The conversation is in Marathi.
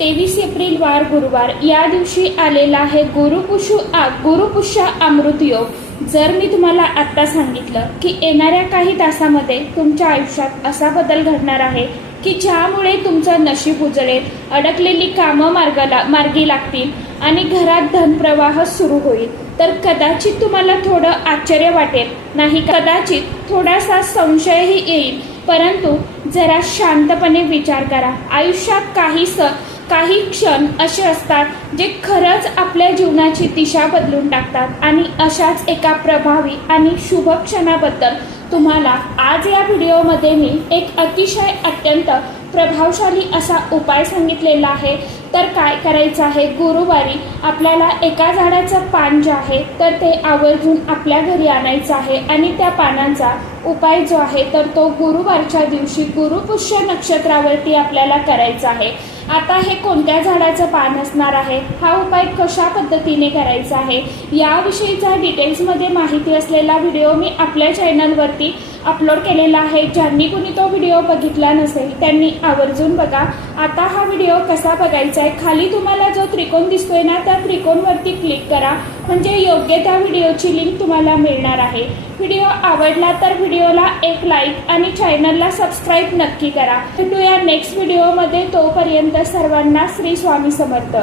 23 एप्रिल वार गुरुवार या दिवशी आलेला आहे गुरुपुष्य अमृत योग। जर मी तुम्हाला आता सांगितलं की येणाऱ्या काही तासामध्ये तुमच्या आयुष्यात असा बदल घडणार आहे की ज्यामुळे तुमचं नशीब उजळेल, अडकलेली कामं मार्गी लागतील आणि घरात धनप्रवाह सुरू होईल, तर कदाचित तुम्हाला थोडं आश्चर्य वाटेल, नाही कदाचित थोडासा संशयही येईल, परंतु जरा शांतपणे विचार करा। आयुष्यात काही क्षण असे असतात जे खरंच आपल्या जीवनाची दिशा बदलून टाकतात आणि अशाच एका प्रभावी आणि शुभ क्षणाबद्दल तुम्हाला आज या व्हिडिओमध्ये मी एक अतिशय अत्यंत प्रभावशाली असा उपाय सांगितलेला आहे। तर काय करायचं आहे, गुरुवारी आपल्याला एका झाडाचं पान जे आहे तर ते आवर्जून आपल्या घरी आणायचं आहे आणि त्या पानांचा उपाय जो आहे तर तो गुरुवारच्या दिवशी गुरुपुष्य नक्षत्रावरती आपल्याला करायचा आहे। आता हे कोणत्या झाडाचं पान असणार आहे, हा उपाय कशा पद्धतीने करायचा आहे, याविषयीचा डिटेल्समध्ये माहिती असलेला व्हिडिओ मी आपल्या चॅनलवरती अपलोड केलेला आहे। ज्यांनी कुणी तो व्हिडिओ बघितला नसेल त्यांनी आवर्जून बघा। आता हा व्हिडिओ कसा बघायचा आहे, खाली तुम्हाला जो त्रिकोण दिसतोय ना त्या त्रिकोणवरती क्लिक करा, म्हणजे योग्य त्या व्हिडिओची लिंक तुम्हाला मिळणार आहे। व्हिडिओ आवडला तर व्हिडिओला एक लाईक आणि चॅनलला सबस्क्राईब नक्की करा। भेटूया नेक्स्ट व्हिडिओमध्ये, तोपर्यंत सर्वांना श्री स्वामी समर्थ।